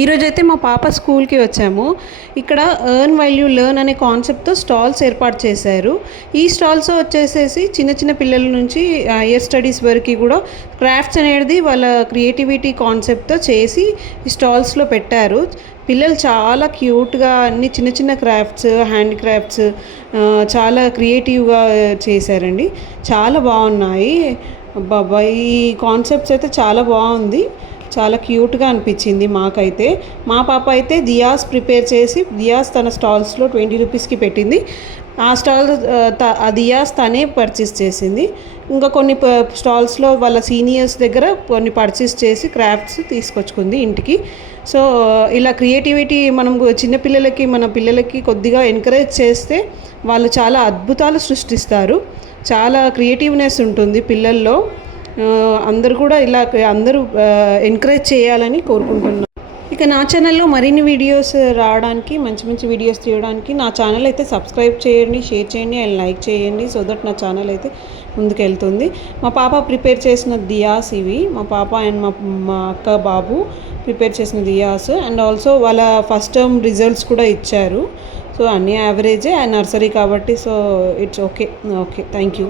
ఈరోజైతే మా పాప స్కూల్కి వచ్చాము. ఇక్కడ ఎర్న్ వైల్ యూ లెర్న్ అనే కాన్సెప్ట్తో స్టాల్స్ ఏర్పాటు చేశారు. ఈ స్టాల్స్ వచ్చేసేసి చిన్న చిన్న పిల్లల నుంచి హైయర్ స్టడీస్ వరకు కూడా క్రాఫ్ట్స్ అనేది వాళ్ళ క్రియేటివిటీ కాన్సెప్ట్తో చేసి ఈ స్టాల్స్లో పెట్టారు. పిల్లలు చాలా క్యూట్గా అన్ని చిన్న చిన్న క్రాఫ్ట్స్, హ్యాండ్ క్రాఫ్ట్స్ చాలా క్రియేటివ్గా చేశారండి. చాలా బాగున్నాయి. బాబా ఈ కాన్సెప్ట్స్ అయితే చాలా బాగుంది. చాలా క్యూట్గా అనిపించింది మాకైతే. మా పాప అయితే దియాస్ ప్రిపేర్ చేసి దియాస్ తన స్టాల్స్లో 20 రూపీస్కి పెట్టింది. ఆ స్టాల్ ఆ దియాస్ తనే పర్చేస్ చేసింది. ఇంకా కొన్ని స్టాల్స్లో వాళ్ళ సీనియర్స్ దగ్గర కొన్ని పర్చేస్ చేసి క్రాఫ్ట్స్ తీసుకొచ్చుకుంది ఇంటికి. సో ఇలా క్రియేటివిటీ మనం చిన్నపిల్లలకి మన పిల్లలకి కొద్దిగా ఎంకరేజ్ చేస్తే వాళ్ళు చాలా అద్భుతాలు సృష్టిస్తారు. చాలా క్రియేటివ్నెస్ ఉంటుంది పిల్లల్లో. అందరూ కూడా ఇలా అందరూ ఎంకరేజ్ చేయాలని కోరుకుంటున్నాను. ఇక నా ఛానల్లో మరిన్ని వీడియోస్ రావడానికి, మంచి మంచి వీడియోస్ తీయడానికి నా ఛానల్ అయితే సబ్స్క్రైబ్ చేయండి, షేర్ చేయండి అండ్ లైక్ చేయండి. సో దట్ నా ఛానల్ అయితే ముందుకెళ్తుంది. మా పాప ప్రిపేర్ చేసిన దియాస్ ఇవి. మా పాప అండ్ మా అక్క బాబు ప్రిపేర్ చేసిన దియాస్. అండ్ ఆల్సో వాళ్ళ ఫస్ట్ టర్మ్ రిజల్ట్స్ కూడా ఇచ్చారు. సో అన్నీ యావరేజే, నర్సరీ కాబట్టి. So it's okay. Thank you.